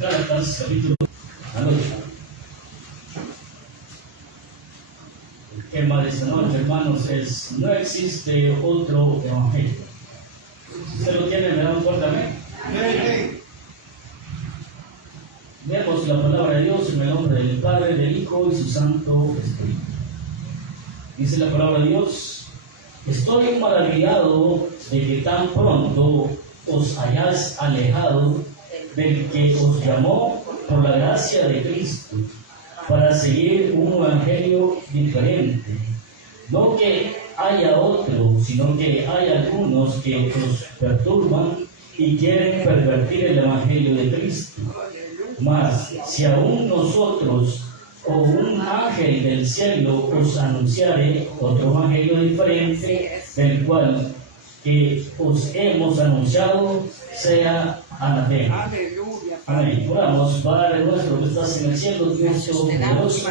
Gálatas, capítulo 8. El tema de esta noche, hermanos, es: no existe otro evangelio. Si usted lo tiene, me da un fuerte amén. Vemos la palabra de Dios en el nombre del Padre, del Hijo y su Santo Espíritu. Dice la palabra de Dios: estoy maravillado de que tan pronto os hayáis alejado del que os llamó por la gracia de Cristo para seguir un evangelio diferente. No que haya otro, sino que hay algunos que os perturban y quieren pervertir el evangelio de Cristo. Mas si aún nosotros o un ángel del cielo os anunciare otro evangelio diferente del cual que os hemos anunciado, sea anatema. Amén. Oramos. Padre nuestro que estás en el cielo, Dios Todopoderoso,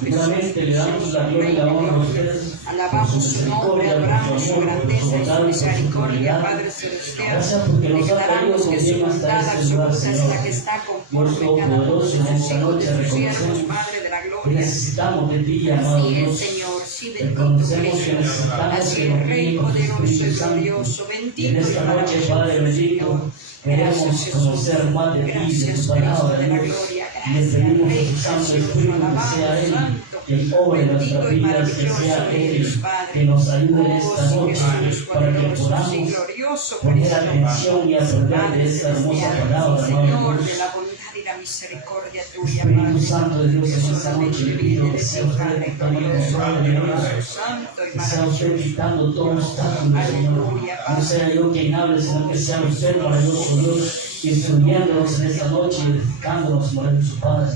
primeramente le damos la gloria y la honra a ustedes. Alabamos su nombre, adoramos su grandeza y su misericordia, Padre Celestial. Gracias porque nos ha traído Declaramos con que su bien hasta bondad este lugar, absoluta es Señor. la que está Dios conforme cada uno de Todopoderoso, en sus esta hijos, noche de sus siervos, reconocemos Padre de la que gloria. necesitamos de ti, amado Así es, Dios. Señor, sí, Reconocemos bendito que Cristo. necesitamos Así que es, nos Rey guíe con tu poderoso y Espíritu Santo. glorioso, Y en bendito y esta noche, maravilloso, Padre bendito, Señor. queremos Gracias, conocer Jesús. más de ti, de Gracias, tu Cristo palabra, de la Dios. gloria. Y le Gracias, pedimos a Rey tu Santo precioso, Espíritu que alabado, sea Él santo. quien obre en nuestras Bendito y vidas, que sea maravilloso Él eres, Padre. que nos ayude en Oh, esta sí, noche Jesús, para que poderoso, sí, podamos glorioso poner Cristo. atención y aprender de esta hermosa palabra, Sí, hermano Señor, Dios. de la bondad y la misericordia tuya, Espíritu Padre. Santo de Dios, en esta Solamente noche le vive pido de que ti, sea usted Padre tomando el glorioso, control de mi vida. santo y Que sea usted maravilloso. quitando todo obstáculo, Señor. No sea yo quien hable, sino que sea usted, maravilloso Dios, instruyéndonos en esta noche y edificándonos, morir su Padre.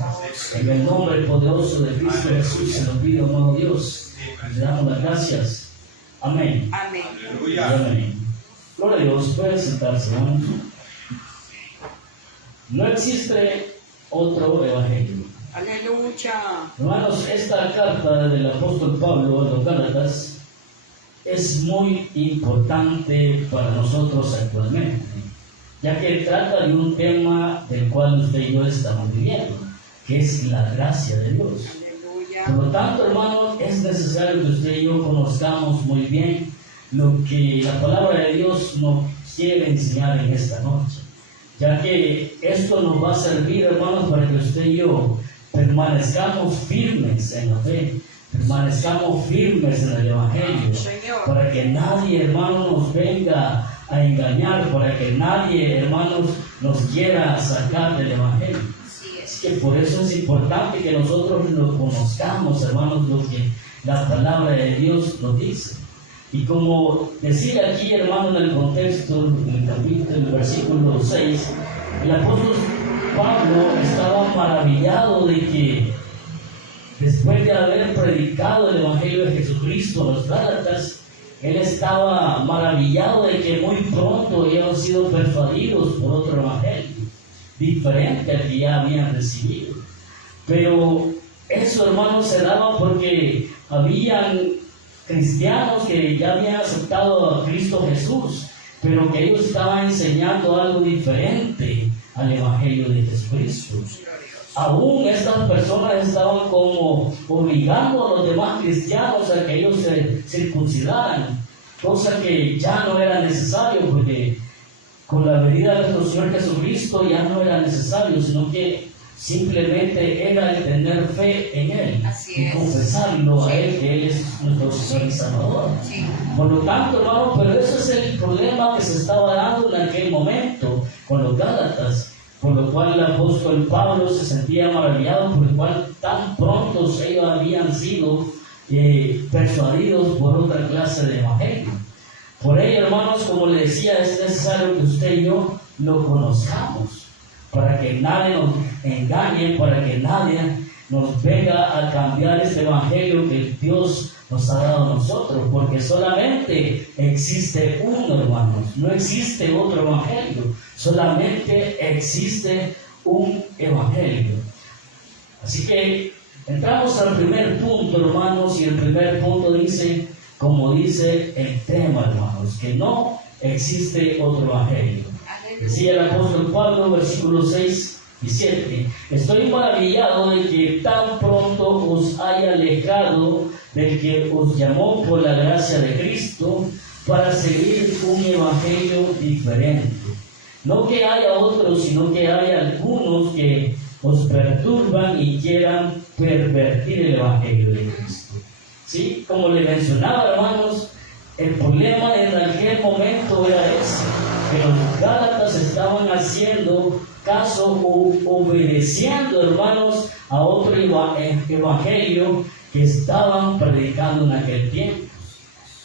En el nombre poderoso de Cristo Jesús se lo pido, amado Dios. Le damos las gracias. Amén. Amén. Y amén. Gloria a Dios. Puede sentarse, hermanos. No existe otro evangelio. Aleluya. Hermanos, esta carta del apóstol Pablo a los Gálatas es muy importante para nosotros actualmente, ya que trata de un tema del cual usted y yo estamos viviendo, que es la gracia de Dios. Aleluya. Por lo tanto, hermanos, es necesario que usted y yo conozcamos muy bien lo que la palabra de Dios nos quiere enseñar en esta noche, ya que esto nos va a servir, hermanos, para que usted y yo permanezcamos firmes en la fe, permanezcamos firmes en el Evangelio, Señor. para que nadie, hermano, nos venga a engañar, para que nadie, hermanos, nos quiera sacar del Evangelio. Así es. Es que por eso es importante que nosotros lo conozcamos, hermanos, lo que la palabra de Dios nos dice. Y como decía aquí, hermano, en el contexto, en el capítulo, el versículo 6, el apóstol Pablo estaba maravillado de que después de haber predicado el Evangelio de Jesucristo a los Gálatas, él estaba maravillado de que muy pronto habían sido persuadidos por otro Evangelio, diferente al que ya habían recibido. Pero eso, hermanos, se daba porque habían cristianos que ya habían aceptado a Cristo Jesús, pero que ellos estaban enseñando algo diferente al Evangelio de Jesucristo. Aún estas personas estaban como obligando a los demás cristianos a que ellos se circuncidaran, cosa que ya no era necesario, porque con la venida de nuestro Señor Jesucristo ya no era necesario, sino que simplemente era el tener fe en Él. Así Y es. confesarlo a Sí. Él, que Él es nuestro Señor y Salvador. Sí. Por lo tanto, hermano, pero ese es el problema que se estaba dando en aquel momento con los Gálatas, por lo cual el apóstol Pablo se sentía maravillado, por lo cual tan pronto ellos habían sido persuadidos por otra clase de evangelio. Por ello, hermanos, como le decía, es necesario que usted y yo lo conozcamos, para que nadie nos engañe, para que nadie nos venga a cambiar este evangelio que Dios nos ha dado a nosotros, porque solamente existe uno, hermanos, no existe otro evangelio, solamente existe un evangelio. Así que entramos al primer punto, hermanos, y el primer punto dice, como dice el tema, hermanos, que no existe otro evangelio. Decía el apóstol Pablo, versículo 6, 7. Estoy maravillado de que tan pronto os haya alejado del que os llamó por la gracia de Cristo para seguir un evangelio diferente. No que haya otros, sino que hay algunos que os perturban y quieran pervertir el evangelio de Cristo. ¿Sí? Como le mencionaba, hermanos, el problema en aquel momento era ese, que los gálatas estaban haciendo caso o obedeciendo, hermanos, a otro evangelio que estaban predicando en aquel tiempo.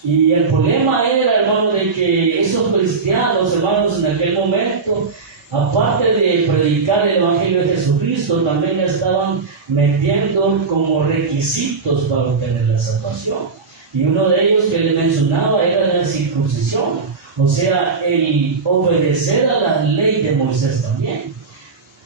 Y el problema era, hermanos, de que esos cristianos, hermanos, en aquel momento, aparte de predicar el evangelio de Jesucristo, también estaban metiendo como requisitos para obtener la salvación. Y uno de ellos que le mencionaba era la circuncisión, o sea, el obedecer a la ley de Moisés también.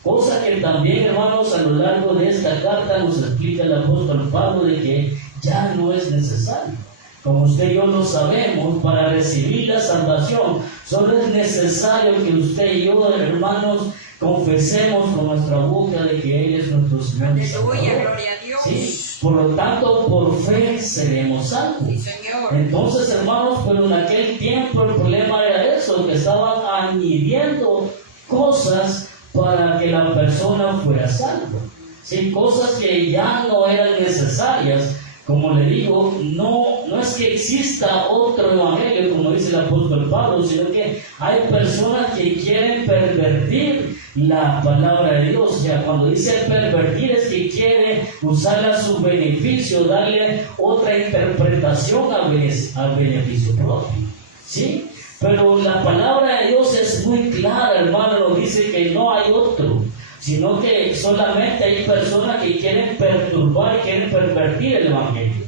Cosa que también, hermanos, a lo largo de esta carta nos explica el apóstol Pablo de que ya no es necesario. Como usted y yo lo sabemos, para recibir la salvación, solo es necesario que usted y yo, hermanos, confesemos con nuestra boca de que Él es nuestro Señor y Salvador. Aleluya, gloria a Dios. ¿Sí? Por lo tanto, por fe seremos salvos. Sí, Señor. Entonces, hermanos, pero en aquel tiempo el problema era eso, que estaban añadiendo cosas para que la persona fuera salva. ¿Sí? Cosas que ya no eran necesarias. Como le digo, no es que exista otro evangelio, como dice el apóstol Pablo, sino que hay personas que quieren pervertir la palabra de Dios. O sea, cuando dice pervertir es que quiere usarla a su beneficio, darle otra interpretación al beneficio propio. ¿Sí? Pero la palabra de Dios es muy clara, hermano, nos dice que no hay otro, sino que solamente hay personas que quieren perturbar y quieren pervertir el evangelio.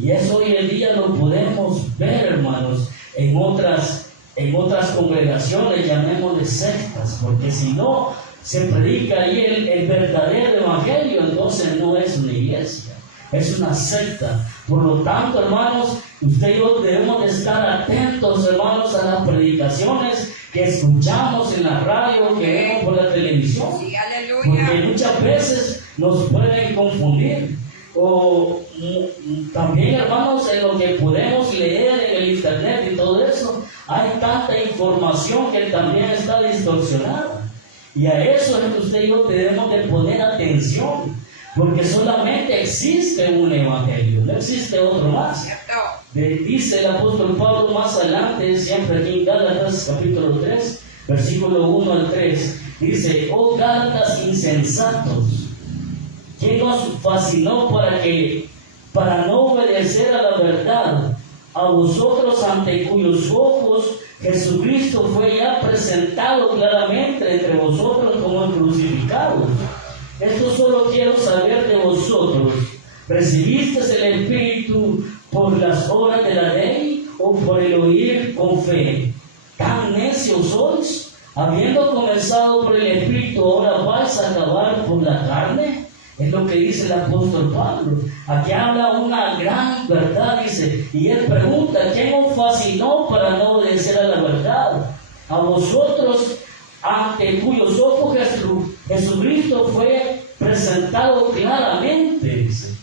Y eso hoy en día lo podemos ver, hermanos, en otras congregaciones, llamémosle sectas, porque si no se predica ahí el verdadero evangelio, entonces no es una iglesia, es una secta. Por lo tanto, hermanos, usted y yo debemos de estar atentos, hermanos, a las predicaciones que escuchamos en la radio, que vemos por la televisión. Sí, aleluya. Porque muchas veces nos pueden confundir. O también, hermanos, en lo que podemos leer en el internet y todo eso, hay tanta información que también está distorsionada. Y a eso es que usted y yo debemos de poner atención. Porque solamente existe un evangelio, no existe otro más. Dice el apóstol Pablo más adelante, siempre aquí en Gálatas capítulo 3, versículo 1 al 3, dice: oh Gálatas insensatos, ¿quién os fascinó para no obedecer a la verdad? A vosotros ante cuyos ojos Jesucristo fue ya presentado claramente entre vosotros como crucificado. Esto solo quiero saber de vosotros: ¿recibisteis el Espíritu por las obras de la ley o por el oír con fe? ¿Tan necios sois? Habiendo comenzado por el Espíritu, ¿ahora vais a acabar por la carne? Es lo que dice el apóstol Pablo. Aquí habla una gran verdad, dice, y él pregunta: ¿quién os fascinó para no obedecer a la verdad? A vosotros, ante cuyos ojos Jesucristo fue presentado claramente, dice.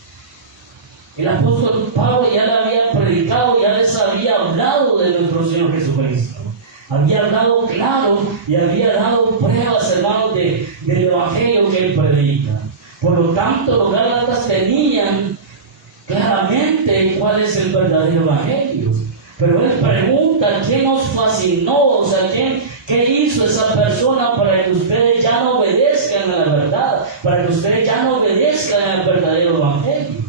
El apóstol Pablo ya le había predicado, ya les había hablado de nuestro Señor Jesucristo. Había hablado claro y había dado pruebas, hermanos, del evangelio que él predica. Por lo tanto, los gálatas tenían claramente cuál es el verdadero evangelio. Pero él pregunta: ¿quién nos fascinó? O sea, ¿qué hizo esa persona para que ustedes ya no obedezcan a la verdad? Para que ustedes ya no obedezcan al verdadero evangelio.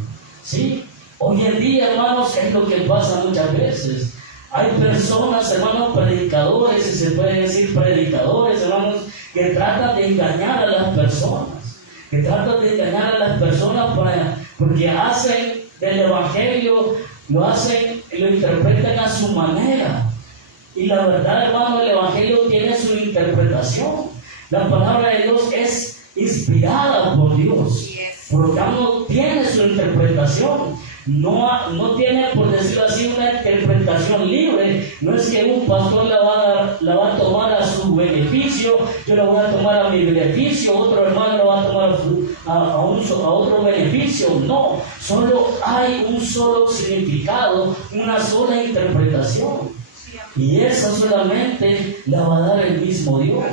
¿Sí? Hoy en día, hermanos, es lo que pasa muchas veces. Hay personas, hermanos, predicadores, si se puede decir predicadores, hermanos, que tratan de engañar a las personas. Que tratan de engañar a las personas porque hacen del evangelio, lo interpretan a su manera. Y la verdad, hermano, el evangelio tiene su interpretación. La palabra de Dios es inspirada por Dios. Por lo tanto, tiene su interpretación. no tiene, por decirlo así, una interpretación libre. No es que un pastor la va a tomar a su beneficio, yo la voy a tomar a mi beneficio, otro hermano la va a tomar a otro beneficio. No, solo hay un solo significado, una sola interpretación. Y esa solamente la va a dar el mismo Dios.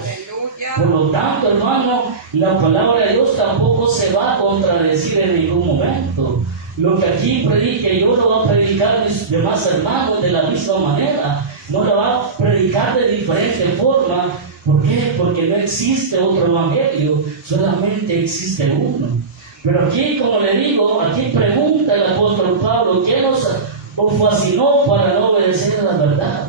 Por lo tanto, hermano, la palabra de Dios tampoco se va a contradecir en ningún momento. Lo que aquí predique, yo lo voy a predicar mis demás hermanos de la misma manera. No lo va a predicar de diferente forma. ¿Por qué? Porque no existe otro evangelio, solamente existe uno. Pero aquí, como le digo, aquí pregunta el apóstol Pablo, ¿qué nos fascinó para no obedecer a la verdad?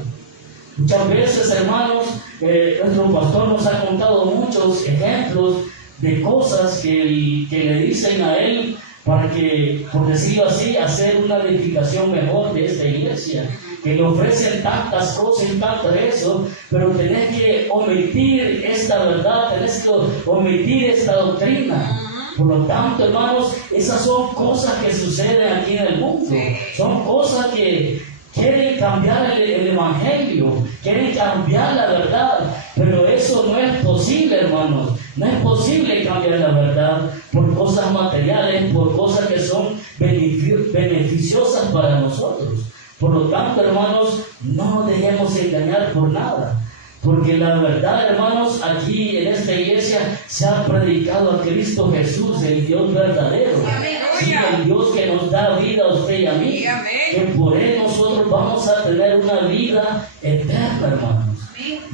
Muchas veces, hermanos, nuestro pastor nos ha contado muchos ejemplos de cosas que le dicen a él para que, por decirlo así, hacer una edificación mejor de esta iglesia, que le ofrecen tantas cosas y tanto eso, pero tenés que omitir esta verdad, tenés que omitir esta doctrina. Por lo tanto, hermanos, esas son cosas que suceden aquí en el mundo, son cosas que quieren cambiar el evangelio, quieren cambiar la verdad, pero eso no es posible, hermanos. No es posible cambiar la verdad por cosas materiales, por cosas que son beneficiosas para nosotros. Por lo tanto, hermanos, no nos dejemos engañar por nada. Porque la verdad, hermanos, aquí en esta iglesia se ha predicado a Cristo Jesús, el Dios verdadero. Sí, el Dios que nos da vida a usted y a mí. Que por Él nosotros vamos a tener una vida eterna, hermanos.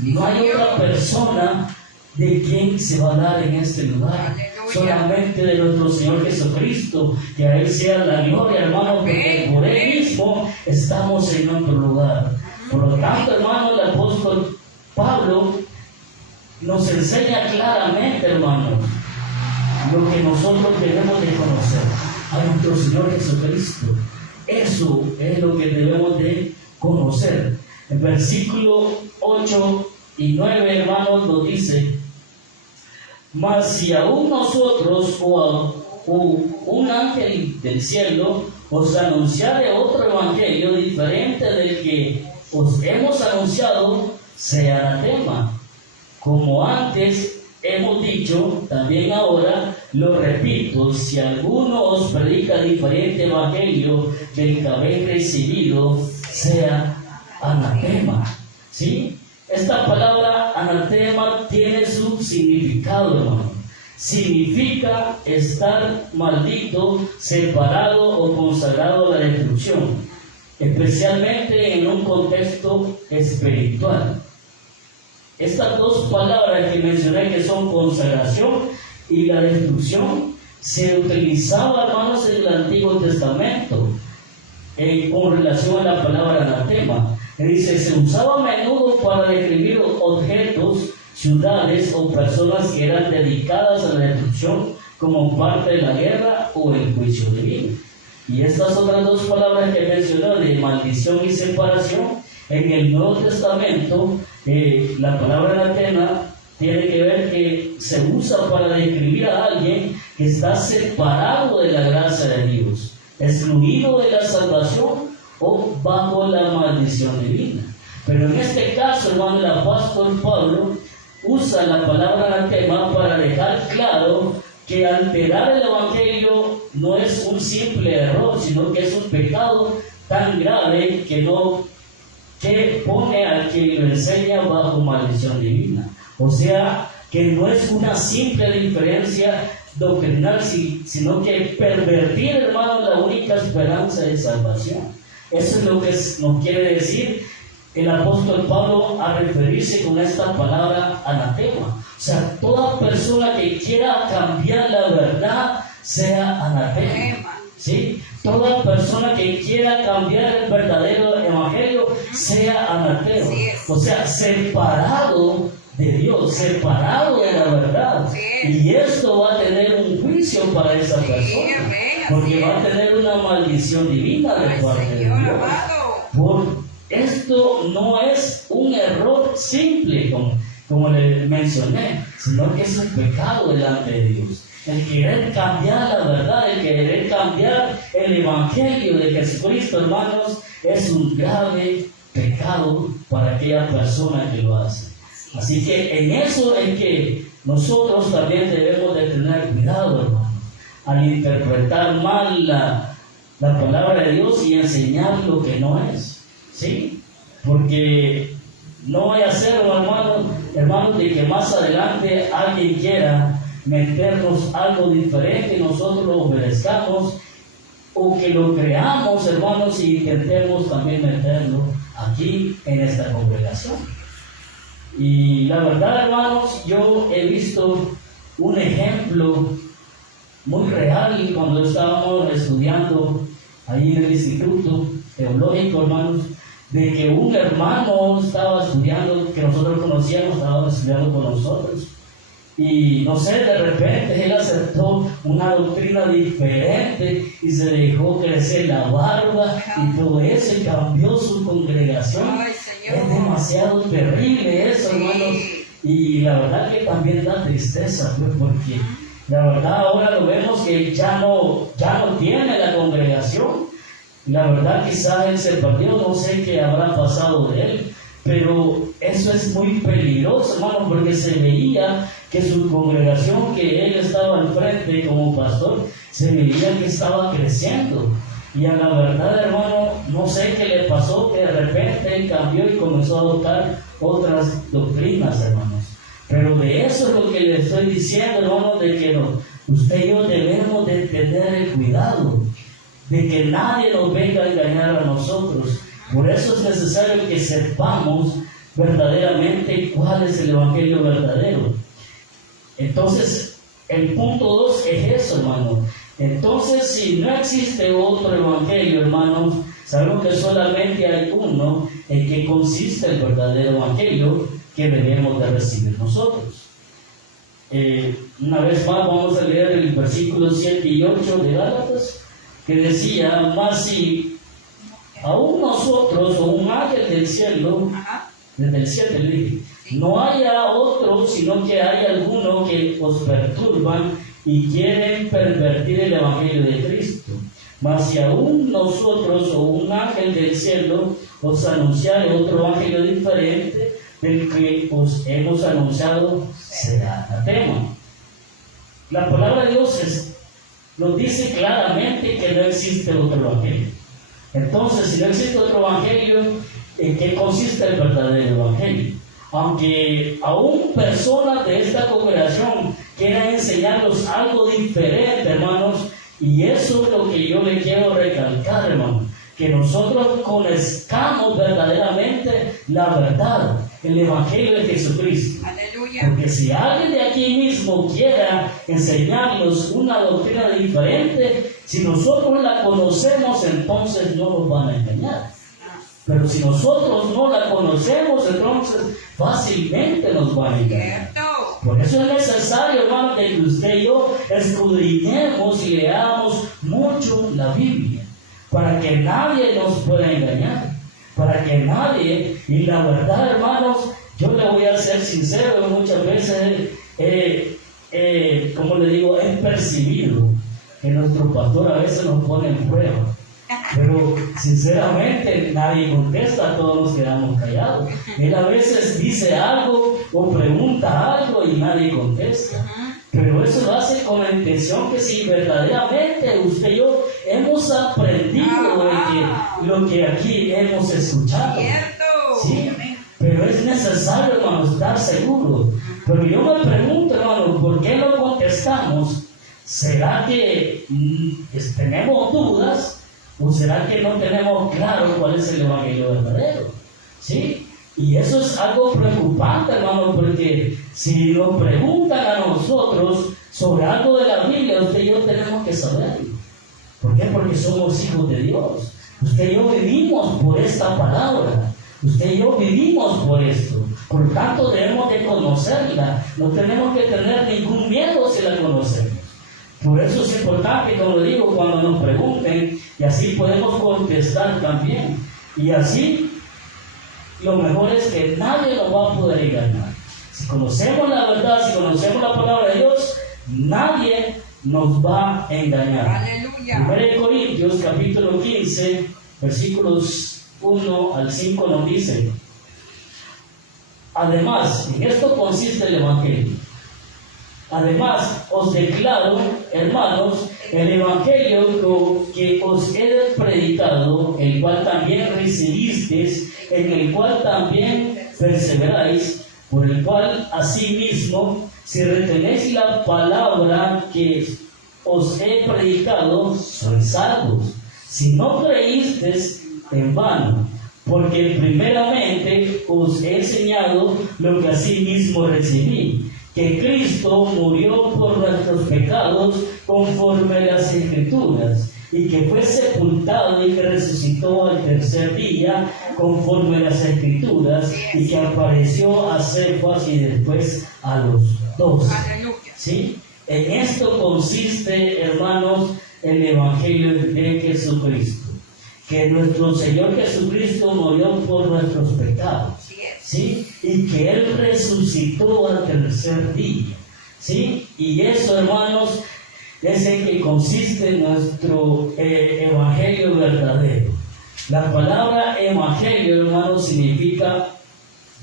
No hay otra persona de quien se va a dar en este lugar. Solamente de nuestro Señor Jesucristo. Que a Él sea la gloria, hermanos, porque por Él mismo estamos en otro lugar. Por lo tanto, hermanos, el apóstol Pablo nos enseña claramente, hermanos, lo que nosotros debemos de conocer a nuestro Señor Jesucristo. Eso es lo que debemos de conocer. El versículo 8 y 9, hermanos, nos dice: mas si aún nosotros o un ángel del cielo os anunciare otro evangelio diferente del que os hemos anunciado, sea anatema. Como antes hemos dicho, también ahora lo repito: si alguno os predica diferente evangelio del que habéis recibido, sea anatema. ¿Sí? Esta palabra anatema tiene su significado, hermano. Significa estar maldito, separado o consagrado a la destrucción, especialmente en un contexto espiritual. Estas dos palabras que mencioné, que son consagración y la destrucción, se utilizaban, hermanos, en el Antiguo Testamento con relación a la palabra anatema. Dice, se usaba a menudo para describir objetos, ciudades o personas que eran dedicadas a la destrucción como parte de la guerra o el juicio divino. Y estas otras dos palabras que mencionó, de maldición y separación, en el Nuevo Testamento, la palabra anatema tiene que ver que se usa para describir a alguien que está separado de la gracia de Dios, excluido de la salvación o bajo la maldición divina. Pero en este caso, hermano, el apóstol Pablo usa la palabra anatema para dejar claro que alterar el evangelio no es un simple error, sino que es un pecado tan grave que pone al que lo enseña bajo maldición divina. O sea, que no es una simple diferencia doctrinal, sino que pervertir, hermano, la única esperanza de salvación. Eso es lo que nos quiere decir el apóstol Pablo a referirse con esta palabra anatema. O sea, toda persona que quiera cambiar la verdad sea anatema. ¿Sí? Toda persona que quiera cambiar el verdadero evangelio sea anatema. O sea, separado de Dios, separado de la verdad. Y esto va a tener un juicio para esa persona, porque va a tener una maldición divina de parte de Dios. Esto no es un error simple, como le mencioné, sino que es un pecado delante de Dios. El querer cambiar la verdad, el querer cambiar el Evangelio de Jesucristo, hermanos, es un grave pecado para aquella persona que lo hace. Así que en eso es que nosotros también debemos de tener cuidado, hermanos, al interpretar mal la palabra de Dios y enseñar lo que no es, ¿sí? Porque no vaya a ser, hermanos, de que más adelante alguien quiera meternos algo diferente y nosotros lo obedezcamos, o que lo creamos, hermanos, y intentemos también meterlo aquí en esta congregación. Y la verdad, hermanos, yo he visto un ejemplo muy real cuando estábamos estudiando ahí en el Instituto Teológico, hermanos, de que un hermano estaba estudiando, que nosotros conocíamos, estaba estudiando con nosotros. Y no sé, de repente él aceptó una doctrina diferente y se dejó crecer la barba y todo eso y cambió su congregación. Ay, Señor. Es demasiado terrible eso, Sí. hermanos. Y la verdad que también da tristeza, pues, porque la verdad ahora lo vemos que ya no tiene la congregación. La verdad quizás él se perdió, no sé qué habrá pasado de él. Pero eso es muy peligroso, hermano, porque se veía que su congregación, que él estaba al frente como pastor, se veía que estaba creciendo. Y a la verdad, hermano, no sé qué le pasó, que de repente él cambió y comenzó a adoptar otras doctrinas, hermanos. Pero de eso es lo que le estoy diciendo, hermano, de que usted y yo debemos de tener el cuidado de que nadie nos venga a engañar a nosotros. Por eso es necesario que sepamos verdaderamente cuál es el Evangelio verdadero. Entonces, el punto 2 es eso, hermano. Entonces, si no existe otro Evangelio, hermanos, sabemos que solamente hay uno en que consiste el verdadero Evangelio que debemos de recibir nosotros. Una vez más vamos a leer el versículo 7 y 8 de Gálatas, que decía: mas si aún nosotros o un ángel del cielo, desde el 7 le dije, no haya otro, sino que hay alguno que os perturban y quieren pervertir el Evangelio de Cristo. Mas si aún nosotros o un ángel del cielo os anunciare otro Evangelio diferente del que os hemos anunciado, será anatema. La palabra de Dios nos dice claramente que no existe otro Evangelio. Entonces, si no existe otro Evangelio, ¿en qué consiste el verdadero Evangelio? Aunque aún personas de esta congregación quieran enseñarnos algo diferente, hermanos, y eso es lo que yo le quiero recalcar, hermanos, que nosotros conozcamos verdaderamente la verdad, el Evangelio de Jesucristo. Aleluya. Porque si alguien de aquí mismo quiera enseñarnos una doctrina diferente, si nosotros la conocemos, entonces no nos van a engañar. Pero si nosotros no la conocemos, entonces fácilmente nos van a engañar. Por eso es necesario, hermano, que usted y yo escudriñemos y leamos mucho la Biblia, para que nadie nos pueda engañar, para que nadie, y la verdad, hermanos, yo le voy a ser sincero, muchas veces, como le digo, he percibido que nuestro pastor a veces nos pone en prueba. Pero sinceramente nadie contesta, todos nos quedamos callados. Él a veces dice algo o pregunta algo y nadie contesta. Pero eso lo hace con la intención que si verdaderamente usted y yo hemos aprendido de lo que aquí hemos escuchado. ¿Sí? Pero es necesario, hermano, estar seguro. Pero yo me pregunto, hermano, ¿por qué no contestamos? ¿Será que tenemos dudas? ¿O será que no tenemos claro cuál es el Evangelio verdadero? ¿Sí? Y eso es algo preocupante, hermano, porque si nos preguntan a nosotros sobre algo de la Biblia, usted y yo tenemos que saberlo. ¿Por qué? Porque somos hijos de Dios. Usted y yo vivimos por esta palabra. Usted y yo vivimos por esto. Por tanto, debemos de conocerla. No tenemos que tener ningún miedo si la conocemos. Por eso es importante, como le digo, cuando nos pregunten, y así podemos contestar también. Y así, lo mejor es que nadie nos va a poder engañar. Si conocemos la verdad, si conocemos la palabra de Dios, nadie nos va a engañar. Aleluya. 1 Corintios capítulo 15, versículos 1 al 5 nos dice: además, en esto consiste el Evangelio. Además, os declaro, hermanos, el Evangelio que os he predicado, el cual también recibisteis, en el cual también perseveráis, por el cual asimismo, si retenéis la palabra que os he predicado, sois salvos. Si no creísteis, en vano, porque primeramente os he enseñado lo que asimismo recibí, que Cristo murió por nuestros pecados conforme a las Escrituras, y que fue sepultado y que resucitó al tercer día conforme a las Escrituras, y que apareció a Cefas y después a los 12. ¿Sí? En esto consiste, hermanos, el Evangelio de Jesucristo, que nuestro Señor Jesucristo murió por nuestros pecados, ¿sí? Y que Él resucitó al tercer día, ¿sí? Y eso, hermanos, es en que consiste nuestro Evangelio verdadero. La palabra Evangelio, hermanos, significa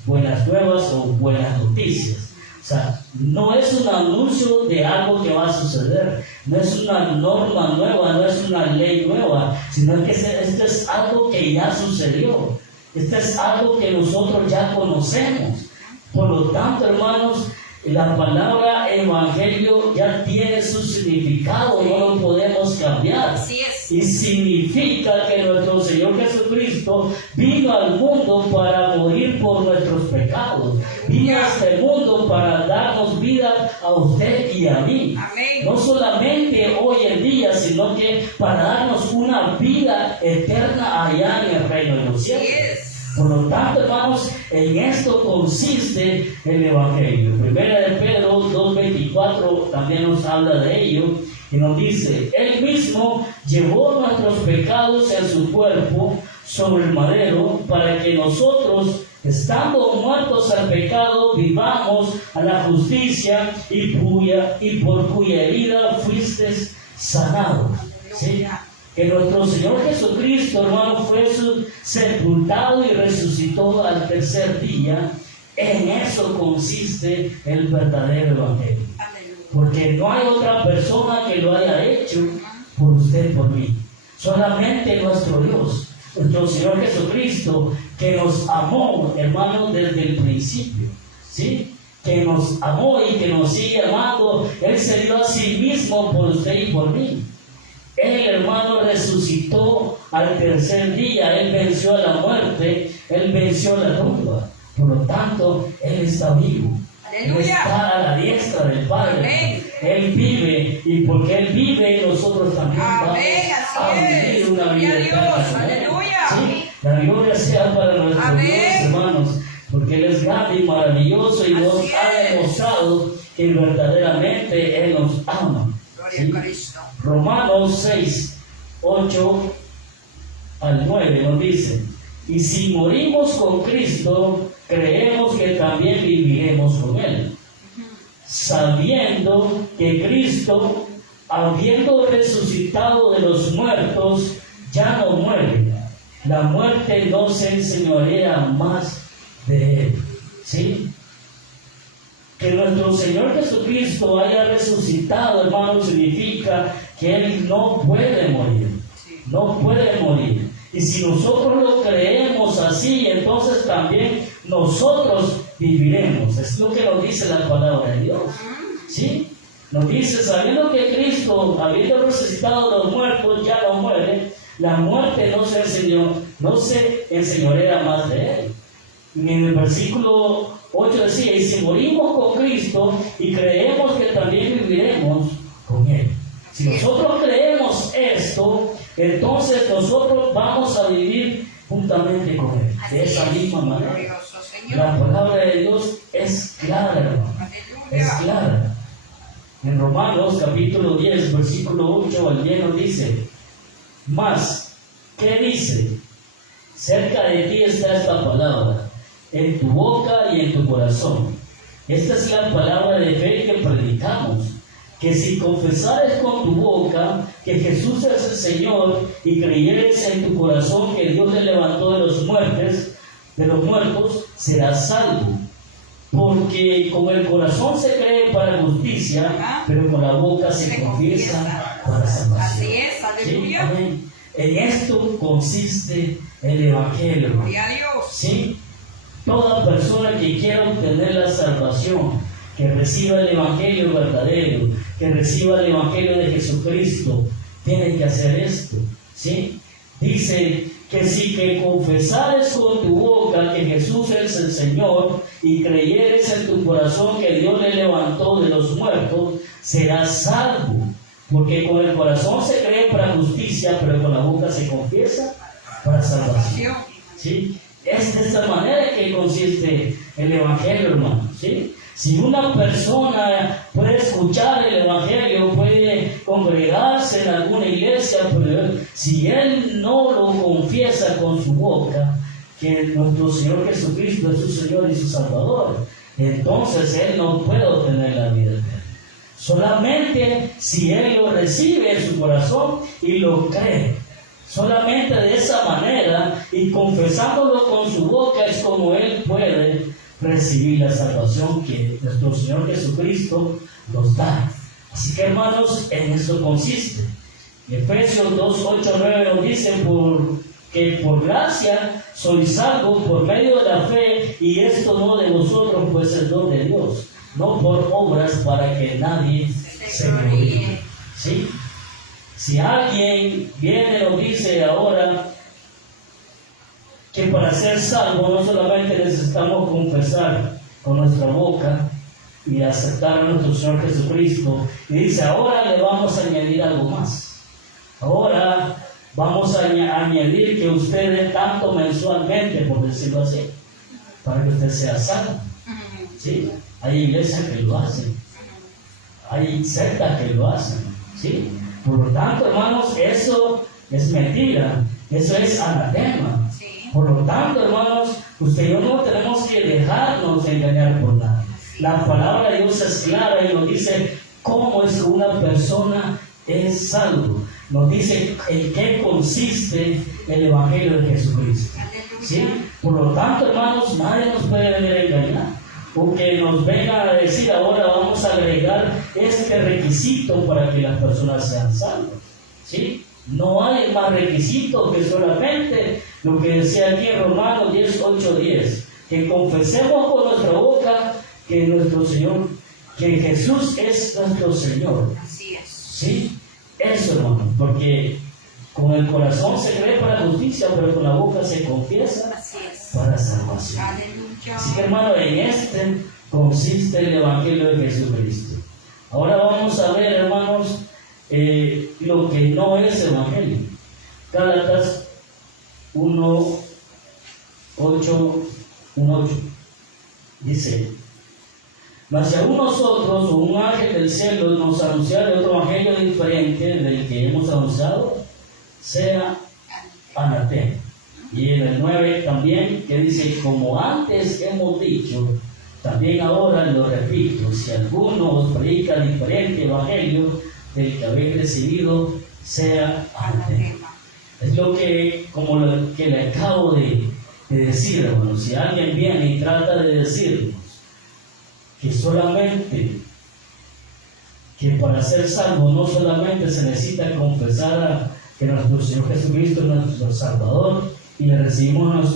buenas nuevas o buenas noticias. O sea, no es un anuncio de algo que va a suceder, no es una norma nueva, no es una ley nueva, sino que esto es algo que ya sucedió, esto es algo que nosotros ya conocemos. Por lo tanto, hermanos, la palabra evangelio ya tiene su significado, no lo podemos cambiar. Así es. Y significa que nuestro Señor Jesucristo vino al mundo para morir por nuestros pecados. Vino a este mundo para darnos vida a usted y a mí. Amén. No solamente hoy en día, sino que para darnos una vida eterna allá en el reino de los cielos. Yes. Por lo tanto, hermanos, en esto consiste el Evangelio. Primera de Pedro 2:24 también nos habla de ello y nos dice: Él mismo llevó nuestros pecados en su cuerpo sobre el madero, para que nosotros, estando muertos al pecado, vivamos a la justicia, y por cuya herida fuisteis sanados. ¿Sí? Que nuestro Señor Jesucristo, hermano, fue sepultado y resucitó al tercer día. En eso consiste el verdadero evangelio. Porque no hay otra persona que lo haya hecho por usted, por mí. Solamente nuestro Dios, nuestro Señor Jesucristo, que nos amó, hermano, desde el principio. ¿Sí? Que nos amó y que nos sigue amando. Él se dio a sí mismo por usted y por mí. Él, hermano, resucitó al tercer día. Él venció a la muerte. Él venció la tumba. Por lo tanto, Él está vivo. ¡Aleluya! Él está a la diestra del Padre. ¡Amén! Él vive. Y porque Él vive, nosotros también ¡Amén! vamos a vivir una vida eterna. ¡Aleluya! ¿Sí? La gloria sea para nuestro ¡Amén! Dios, hermanos. Porque Él es grande y maravilloso y nos ha demostrado que verdaderamente Él nos ama. Gloria a Cristo. Romanos 6, 8 al 9 nos dice: y si morimos con Cristo, creemos que también viviremos con Él, sabiendo que Cristo, habiendo resucitado de los muertos, ya no muere. La muerte no se enseñorea más de Él. ¿Sí? Que nuestro Señor Jesucristo haya resucitado, hermano, significa que Él no puede morir. No puede morir. Y si nosotros lo creemos así, entonces también nosotros viviremos. Es lo que nos dice la palabra de Dios. ¿Sí? Nos dice: sabiendo que Cristo, habiendo resucitado de los muertos, ya no muere, la muerte no se enseñorea más de Él. En el versículo 8 decía: y si morimos con Cristo, y creemos que también viviremos con Él. Si nosotros creemos esto, entonces nosotros vamos a vivir juntamente con Él. De esa misma manera. La palabra de Dios es clara, hermano. Es clara. En Romanos capítulo 10, versículo 8 al 10 nos dice: mas, ¿qué dice? Cerca de ti está esta palabra, en tu boca y en tu corazón. Esta es la palabra de fe que predicamos, que si confesares con tu boca que Jesús es el Señor y creyeres en tu corazón que Dios le levantó de los muertos, serás salvo. Porque con el corazón se cree para justicia, pero con la boca se confiesa para salvación. Así es, aleluya. ¿Sí? Amén. En esto consiste el Evangelio. Gloria a Dios. ¿Sí? Toda persona que quiera obtener la salvación, que reciba el Evangelio verdadero, que reciba el Evangelio de Jesucristo, tiene que hacer esto. ¿Sí? Dice que si que confesares con tu boca que Jesús es el Señor y creyeres en tu corazón que Dios le levantó de los muertos, serás salvo. Porque con el corazón se cree para justicia, pero con la boca se confiesa para salvación. ¿Sí? Es de esta manera que consiste el Evangelio, hermano. ¿Sí? Si una persona puede escuchar el Evangelio, puede congregarse en alguna iglesia, pero si él no lo confiesa con su boca, que nuestro Señor Jesucristo es su Señor y su Salvador, entonces él no puede obtener la vida eterna. Solamente si él lo recibe en su corazón y lo cree. Solamente de esa manera y confesándolo con su boca es como él puede recibir la salvación que nuestro Señor Jesucristo nos da. Así que, hermanos, en eso consiste. Efesios 2, 8, 9 nos dice que por gracia sois salvos por medio de la fe, y esto no de vosotros, pues es don de Dios, no por obras para que nadie se gloríe. ¿Sí? Si alguien viene y nos dice ahora que para ser salvo no solamente necesitamos confesar con nuestra boca y aceptar a nuestro Señor Jesucristo, y dice ahora le vamos a añadir algo más. Ahora vamos a añadir que usted dé tanto mensualmente, por decirlo así, para que usted sea salvo. ¿Sí? Hay iglesias que lo hacen, hay sectas que lo hacen. ¿Sí? Por lo tanto, hermanos, eso es mentira, eso es anatema. Por lo tanto, hermanos, usted y yo no tenemos que dejarnos engañar por nada. La palabra de Dios es clara y nos dice cómo es que una persona es salvo. Nos dice en qué consiste el Evangelio de Jesucristo. ¿Sí? Por lo tanto, hermanos, nadie nos puede venir a engañar. O que nos venga a decir ahora vamos a agregar este requisito para que las personas sean salvas. ¿Sí? No hay más requisito que solamente lo que decía aquí en Romanos 10, 8, 10, que confesemos con nuestra boca que nuestro Señor, que Jesús es nuestro Señor. Así es. ¿Sí? Eso, hermano, porque con el corazón se cree para justicia, pero con la boca se confiesa para salvación. Aleluya. Así que, hermano, en este consiste el Evangelio de Jesucristo. Ahora vamos a ver, hermanos, lo que no es Evangelio. Gálatas 1, 8, 1, 8. Dice: mas si aún nosotros o un ángel del cielo nos anunciara otro evangelio diferente del que hemos anunciado, sea anatema. Y en el 9 también, que dice: como antes hemos dicho, también ahora lo repito, si alguno os predica diferente evangelio del que habéis recibido, sea anatema. Es lo que, como lo que le acabo de decir, hermano. Si alguien viene y trata de decirnos que solamente, que para ser salvo no solamente se necesita confesar que nuestro Señor Jesucristo es nuestro Salvador y le recibimos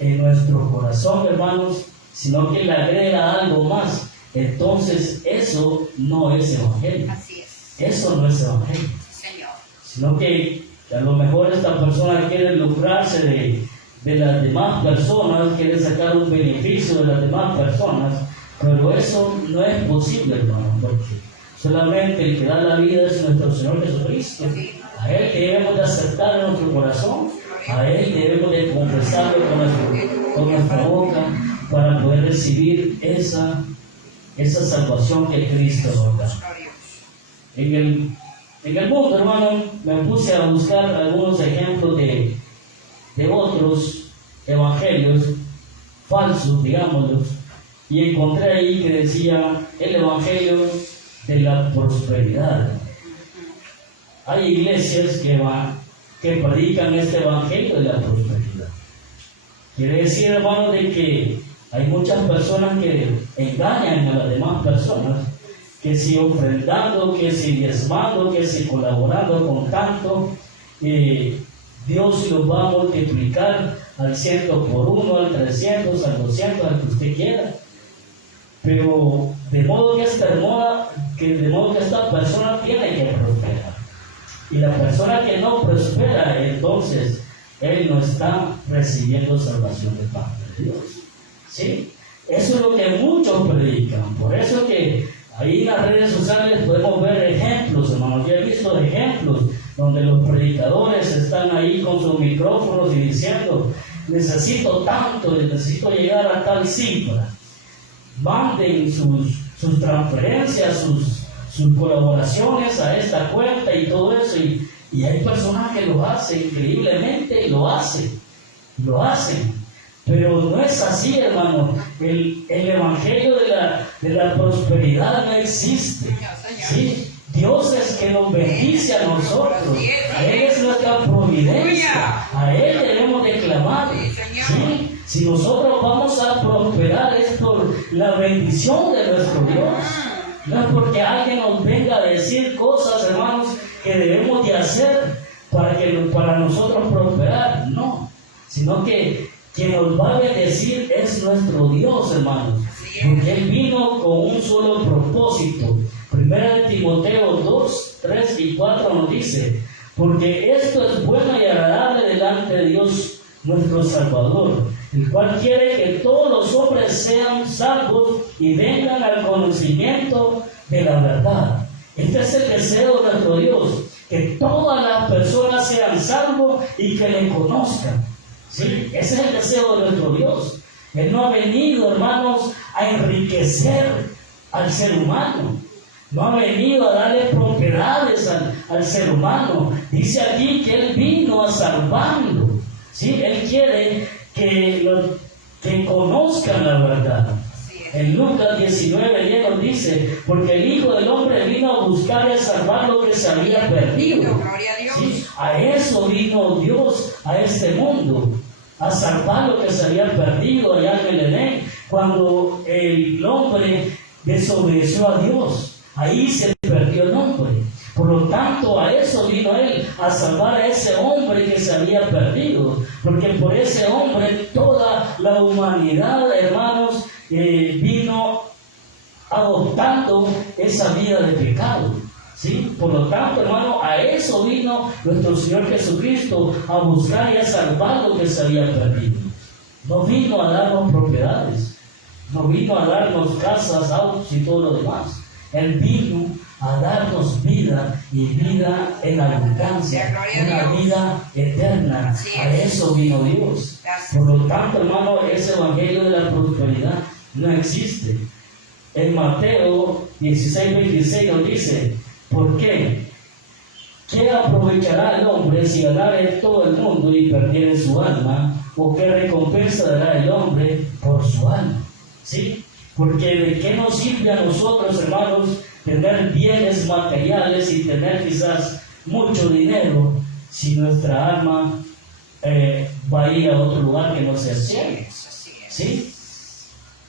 en nuestro corazón, hermanos, sino que le agrega algo más, entonces eso no es Evangelio. Así es. Eso no es Evangelio. Señor. Sino que a lo mejor esta persona quiere lucrarse de las demás personas, quiere sacar un beneficio de las demás personas, pero eso no es posible, hermano, porque solamente el que da la vida es nuestro Señor Jesucristo. A Él debemos de aceptar en nuestro corazón, a Él debemos de confesarlo con nuestra boca para poder recibir esa salvación que Cristo nos da. En el mundo, hermano, me puse a buscar algunos ejemplos de otros evangelios falsos, digámoslos, y encontré ahí que decía el Evangelio de la prosperidad. Hay iglesias que predican este Evangelio de la prosperidad. Quiere decir, hermano, de que hay muchas personas que engañan a las demás personas, que si ofrendando, que si diezmando, que si colaborando con tanto, Dios los va a multiplicar al 100 por 1, al 300, al 200, al que usted quiera. Pero de modo que esta persona tiene que prosperar. Y la persona que no prospera, entonces él no está recibiendo salvación de parte de Dios. ¿Sí? Eso es lo que muchos predican. Por eso que ahí en las redes sociales podemos ver ejemplos, hermanos. Yo he visto ejemplos donde los predicadores están ahí con sus micrófonos y diciendo: necesito tanto, necesito llegar a tal cifra. Manden sus transferencias, sus colaboraciones a esta cuenta y todo eso. Y hay personas que lo hacen increíblemente y lo hacen. Pero no es así, hermano. El evangelio de la prosperidad no existe. ¿Sí? Dios es que nos bendice a nosotros. A Él es nuestra providencia. A Él debemos de clamar. ¿Sí? Si nosotros vamos a prosperar es por la bendición de nuestro Dios. No es porque alguien nos venga a decir cosas, hermanos, que debemos de hacer para nosotros prosperar. No. Sino que quien nos va a bendecir es nuestro Dios, hermanos. Porque Él vino con un solo propósito. 1 Timoteo 2, 3 y 4 nos dice: porque esto es bueno y agradable delante de Dios nuestro Salvador, el cual quiere que todos los hombres sean salvos y vengan al conocimiento de la verdad. Este es el deseo de nuestro Dios, que todas las personas sean salvos y que le conozcan. ¿Sí? Ese es el deseo de nuestro Dios. Él no ha venido, hermanos, a enriquecer al ser humano. No ha venido a darle propiedades al ser humano. Dice aquí que Él vino a salvarlo. ¿Sí? Él quiere que conozcan la verdad. En Lucas 19:10 nos dice: porque el Hijo del Hombre vino a buscar y a salvar lo que se había perdido. ¿Sí? A eso vino Dios a este mundo, a salvar lo que se había perdido allá en el Edén, cuando el hombre desobedeció a Dios. Ahí se perdió el hombre. Por lo tanto, a eso vino Él, a salvar a ese hombre que se había perdido. Porque por ese hombre toda la humanidad, hermanos, vino adoptando esa vida de pecado. ¿Sí? Por lo tanto, hermano, a eso vino nuestro Señor Jesucristo, a buscar y a salvar lo que se había perdido. No vino a darnos propiedades, no vino a darnos casas, autos y todo lo demás. Él vino a darnos vida y vida en abundancia, una vida eterna. A eso vino Dios. Por lo tanto, hermano, ese evangelio de la prosperidad no existe. En Mateo 16:26 nos dice: ¿por qué? ¿Qué aprovechará el hombre si ganare todo el mundo y perdiere su alma? ¿O qué recompensa dará el hombre por su alma? ¿Sí? Porque ¿de qué nos sirve a nosotros, hermanos, tener bienes materiales y tener quizás mucho dinero si nuestra alma va a ir a otro lugar que no sea el cielo? ¿Sí?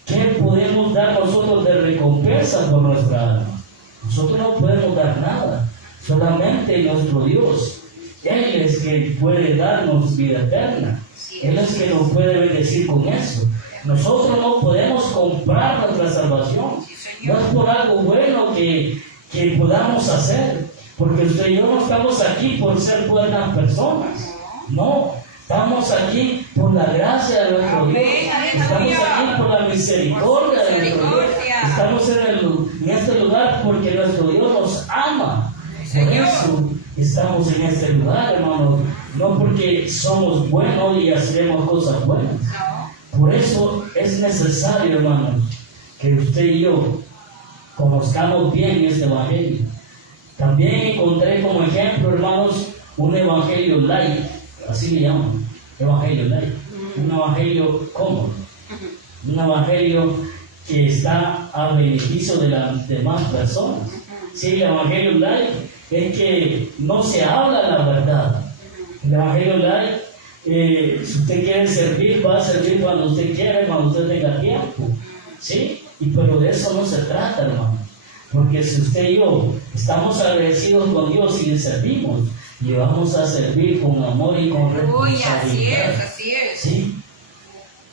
¿Qué podemos dar nosotros de recompensa por nuestra alma? Nosotros no podemos dar nada, solamente nuestro Dios. Él es que puede darnos vida eterna. Él es que nos puede bendecir con eso. Nosotros no podemos comprar nuestra salvación. No es por algo bueno que podamos hacer, porque usted y yo no estamos aquí por ser buenas personas. No, estamos aquí por la gracia de nuestro Dios. Estamos aquí por la misericordia de nuestro Dios. Estamos en este lugar porque nuestro Dios nos ama. Por eso estamos en este lugar, hermanos. No porque somos buenos y hacemos cosas buenas. Por eso es necesario, hermanos, que usted y yo conozcamos bien este evangelio. También encontré como ejemplo, hermanos, un evangelio light, así le llaman, evangelio light, un evangelio cómodo, un evangelio que está a beneficio de las demás personas. Sí, el Evangelio Light es que no se habla la verdad. El Evangelio Light, si usted quiere servir, va a servir cuando usted quiera, cuando usted tenga tiempo. ¿Sí? Pero de eso no se trata, hermano. Porque si usted y yo estamos agradecidos con Dios y le servimos, y vamos a servir con amor y con responsabilidad. Así es. ¿Sí?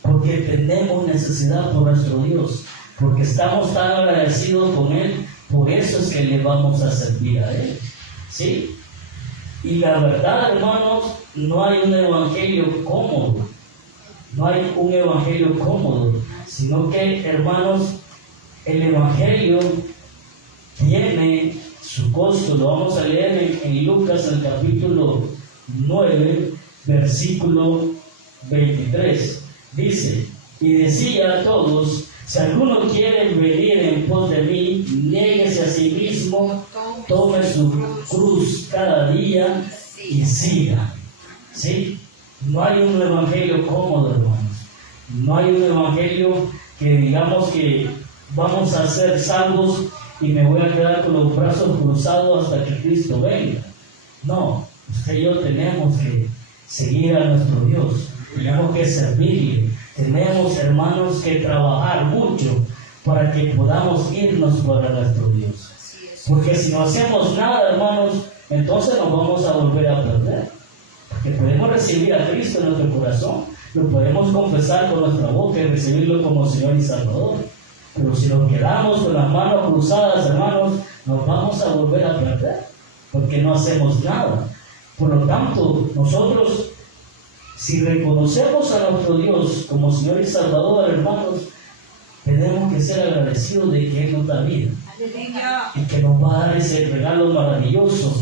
Porque tenemos necesidad por nuestro Dios, porque estamos tan agradecidos con Él, por eso es que le vamos a servir a Él. ¿Sí? Y la verdad, hermanos, no hay un evangelio cómodo, no hay un evangelio cómodo, sino que, hermanos, el evangelio tiene su costo. Lo vamos a leer en Lucas, el capítulo 9, versículo 23. Dice, y decía a todos, si alguno quiere venir en pos de mí, niéguese a sí mismo, tome su cruz cada día y siga. ¿Sí? No hay un evangelio cómodo, hermanos. No hay un evangelio que digamos que vamos a ser salvos y me voy a quedar con los brazos cruzados hasta que Cristo venga. No, usted y yo tenemos que seguir a nuestro Dios, tenemos que servirle, tenemos, hermanos, que trabajar mucho para que podamos irnos para nuestro Dios. Porque si no hacemos nada, hermanos, entonces nos vamos a volver a perder. Porque podemos recibir a Cristo en nuestro corazón, lo podemos confesar con nuestra boca y recibirlo como Señor y Salvador. Pero si nos quedamos con las manos cruzadas, hermanos, nos vamos a volver a perder, porque no hacemos nada. Por lo tanto, nosotros, si reconocemos a nuestro Dios como Señor y Salvador, hermanos, tenemos que ser agradecidos de que Él nos da vida. Y que nos va a dar ese regalo maravilloso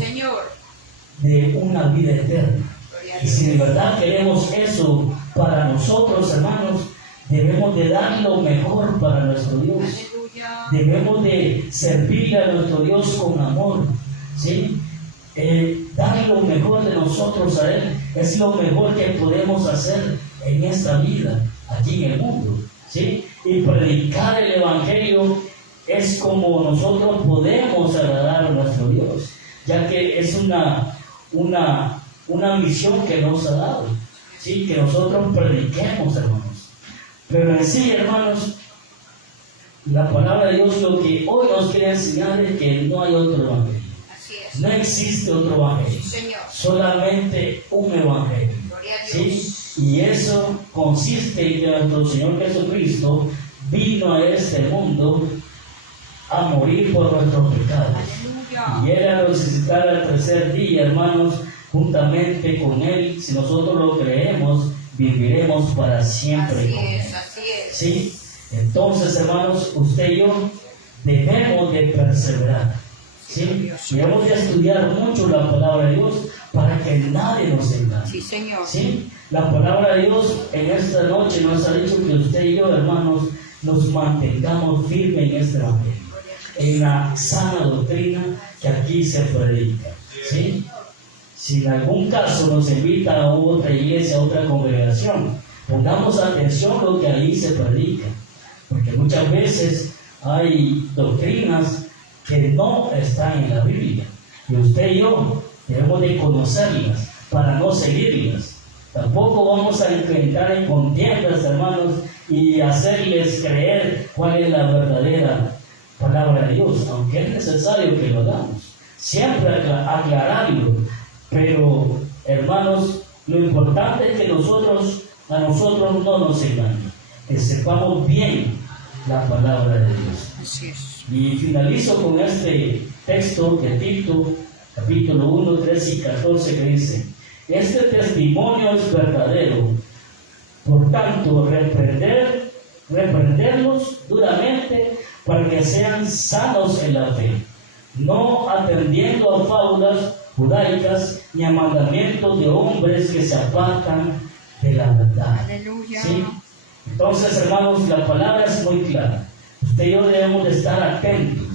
de una vida eterna. Y si de verdad queremos eso para nosotros, hermanos, debemos de dar lo mejor para nuestro Dios. Debemos de servirle a nuestro Dios con amor. ¿Sí? Dar lo mejor de nosotros a Él es lo mejor que podemos hacer en esta vida, aquí en el mundo. ¿Sí? Y predicar el Evangelio es como nosotros podemos agradar a nuestro Dios, ya que es una misión que nos ha dado. ¿Sí? Que nosotros prediquemos, hermanos. Pero en sí, hermanos, la palabra de Dios lo que hoy nos quiere enseñar es que no hay otro evangelio. No existe otro evangelio. Solamente un evangelio. ¿Sí? Y eso consiste en que nuestro Señor Jesucristo vino a este mundo a morir por nuestros pecados. Y Él a resucitar al tercer día, hermanos, juntamente con Él, si nosotros lo creemos, viviremos para siempre con Él. ¿Sí? Entonces, hermanos, usted y yo debemos de perseverar. ¿Sí? Debemos de estudiar mucho la palabra de Dios para que nadie nos engañe. Sí, Señor. ¿Sí? La palabra de Dios en esta noche nos ha dicho que usted y yo, hermanos, nos mantengamos firmes en este evangelio, en la sana doctrina que aquí se predica. ¿Sí? Si en algún caso nos invita a otra iglesia, a otra congregación, pongamos atención a lo que ahí se predica, porque muchas veces hay doctrinas que no están en la Biblia, y usted y yo debemos de conocerlas para no seguirlas. Tampoco vamos a entrar en contiendas, hermanos, y hacerles creer cuál es la verdadera palabra de Dios, aunque es necesario que lo hagamos, siempre aclararlo. Pero, hermanos, lo importante es que a nosotros no nos engañen, que sepamos bien la palabra de Dios. Y finalizo con este texto de Tito, capítulo 1, 13 y 14, que dice: este testimonio es verdadero, por tanto, reprenderlos duramente para que sean sanos en la fe, no atendiendo a fábulas judaicas ni a mandamientos de hombres que se apartan de la verdad. Aleluya. ¿Sí? Entonces, hermanos, la palabra es muy clara. Usted y yo debemos de estar atentos,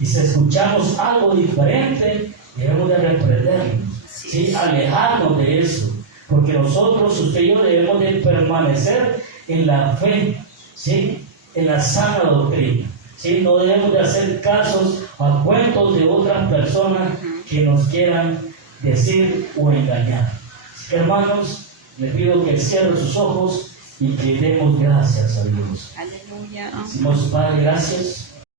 y si escuchamos algo diferente, debemos de reprendernos, ¿sí? Alejarnos de eso, porque nosotros, usted y yo, debemos de permanecer en la fe, ¿sí? en la sana doctrina. ¿Sí? No debemos de hacer casos a cuentos de otras personas que nos quieran decir o engañar. Así que, hermanos, les pido que cierren sus ojos y que demos gracias a Dios. Aleluya. Decimos, Padre, gracias